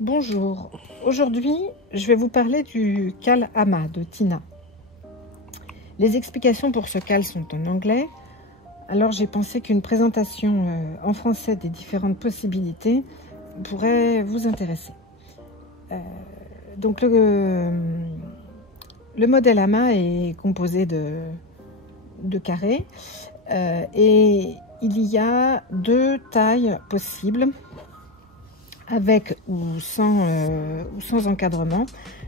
Bonjour, aujourd'hui je vais vous parler du cal Ama de Tina. Les explications pour ce cal sont en anglais, alors j'ai pensé qu'une présentation en français des différentes possibilités pourrait vous intéresser. Donc le modèle Ama est composé de carrés et il y a deux tailles possibles, avec ou sans encadrement.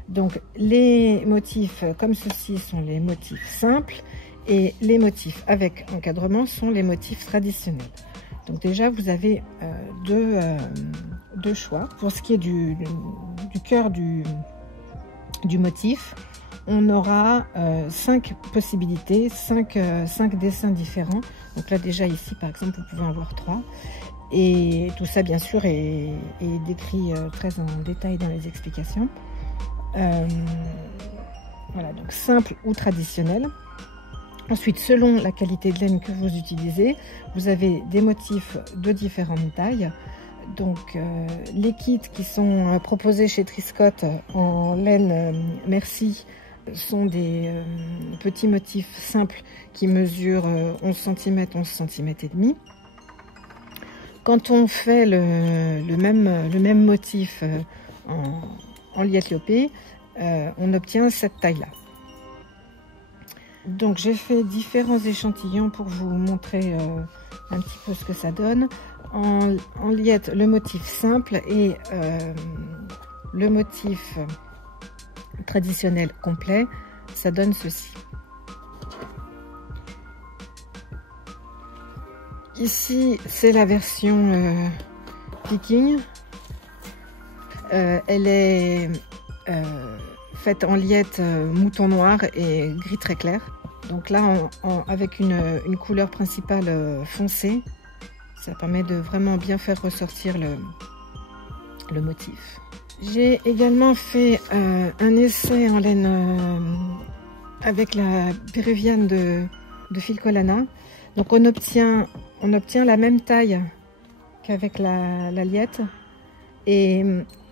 Donc les motifs comme ceci sont les motifs simples et les motifs avec encadrement sont les motifs traditionnels. Donc déjà vous avez deux choix. Pour ce qui est du cœur du motif, on aura 5 possibilités, 5 dessins différents. Donc là déjà ici par exemple vous pouvez en voir 3. Et tout ça bien sûr est décrit très en détail dans les explications. Voilà, donc simple ou traditionnel. Ensuite, selon la qualité de laine que vous utilisez, vous avez des motifs de différentes tailles. Donc les kits qui sont proposés chez Triscott en laine Merci sont des petits motifs simples qui mesurent 11 cm, 11 cm et demi. Quand on fait le même motif en liette liopée, on obtient cette taille-là. Donc j'ai fait différents échantillons pour vous montrer un petit peu ce que ça donne. En liette, le motif simple et le motif traditionnel complet, ça donne ceci. Ici, c'est la version picking. Elle est faite en liette mouton noir et gris très clair. Donc là, avec une couleur principale foncée, ça permet de vraiment bien faire ressortir le motif. J'ai également fait un essai en laine avec la péruvienne de Filcolana. Donc on obtient la même taille qu'avec la liette. Et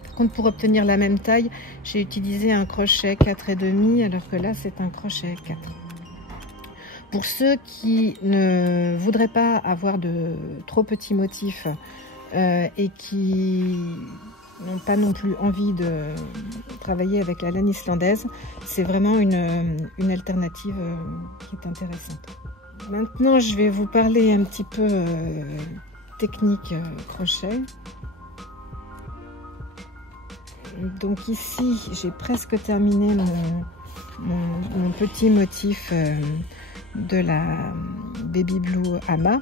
par contre, pour obtenir la même taille, j'ai utilisé un crochet 4,5 alors que là c'est un crochet 4. Pour ceux qui ne voudraient pas avoir de trop petits motifs et qui n'ont pas non plus envie de travailler avec la laine islandaise, c'est vraiment une alternative qui est intéressante. Maintenant, je vais vous parler un petit peu technique crochet. Donc ici, j'ai presque terminé mon petit motif de la Baby Blue Ama.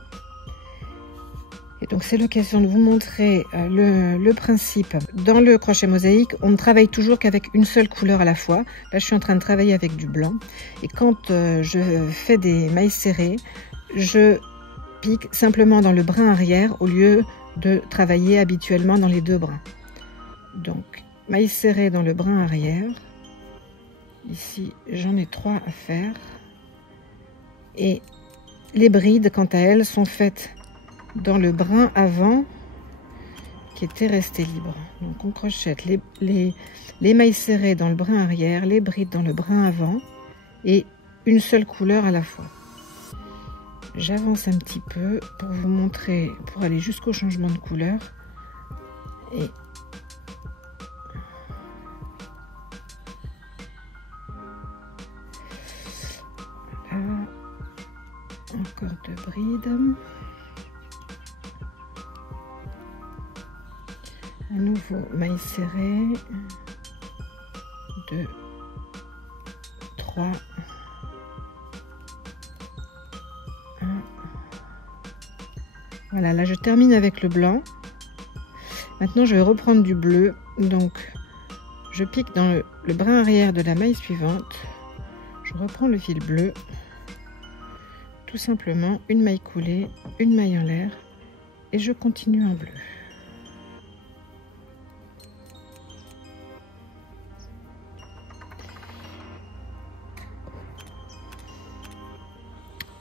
Et donc c'est l'occasion de vous montrer le principe. Dans le crochet mosaïque, on ne travaille toujours qu'avec une seule couleur à la fois. Là, je suis en train de travailler avec du blanc. Et quand je fais des mailles serrées, je pique simplement dans le brin arrière au lieu de travailler habituellement dans les deux brins. Donc, mailles serrées dans le brin arrière. Ici, j'en ai 3 à faire. Et les brides, quant à elles, sont faites dans le brin avant qui était resté libre. Donc on crochette les mailles serrées dans le brin arrière, les brides dans le brin avant et une seule couleur à la fois. J'avance un petit peu pour vous montrer, pour aller jusqu'au changement de couleur. Et voilà. Encore 2 brides. À nouveau, mailles serrées, 2, 3, 1. Voilà, là je termine avec le blanc. Maintenant, je vais reprendre du bleu. Donc, je pique dans le brin arrière de la maille suivante. Je reprends le fil bleu. Tout simplement, une maille coulée, une maille en l'air. Et je continue en bleu.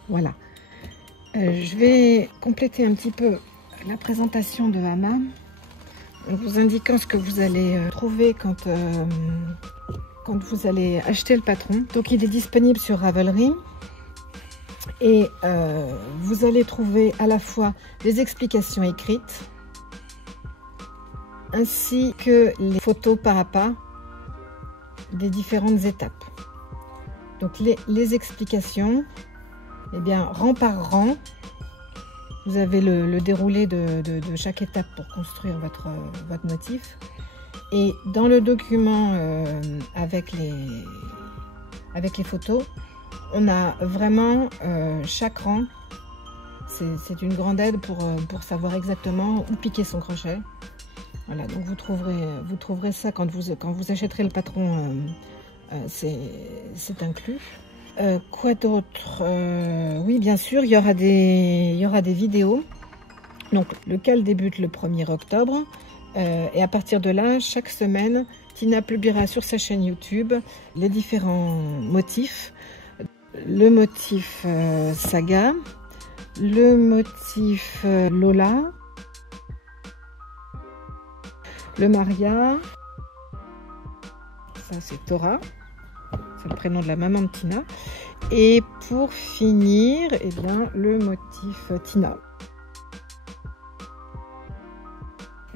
Voilà. Je vais compléter un petit peu la présentation de Ama, en vous indiquant ce que vous allez trouver quand vous allez acheter le patron. Donc il est disponible sur Ravelry et vous allez trouver à la fois des explications écrites ainsi que les photos pas à pas des différentes étapes. Donc les explications, eh bien, rang par rang, vous avez le déroulé de chaque étape pour construire votre motif. Et dans le document avec les photos, on a vraiment chaque rang. C'est une grande aide pour savoir exactement où piquer son crochet. Voilà, donc vous trouverez ça quand vous achèterez le patron, c'est inclus. Quoi d'autre? Oui, bien sûr, il y aura des vidéos. Donc le cal débute le 1er octobre. Et à partir de là, chaque semaine, Tina publiera sur sa chaîne YouTube les différents motifs. Le motif Saga, le motif Lola, le Maria, ça c'est Tora, c'est le prénom de la maman de Tina. Et pour finir, eh bien, le motif Tina.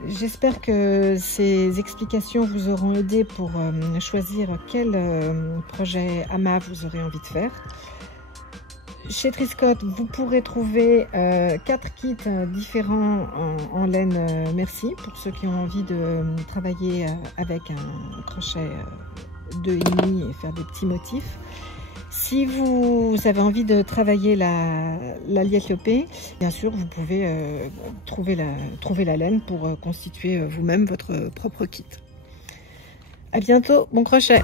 J'espère que ces explications vous auront aidé pour choisir quel projet Ama vous aurez envie de faire. Chez Triscotte, vous pourrez trouver 4 kits différents en laine merci pour ceux qui ont envie de travailler avec un crochet 2,5 et faire des petits motifs. Si vous avez envie de travailler la liette lopée, bien sûr, vous pouvez trouver la laine pour constituer vous-même votre propre kit. À bientôt, bon crochet!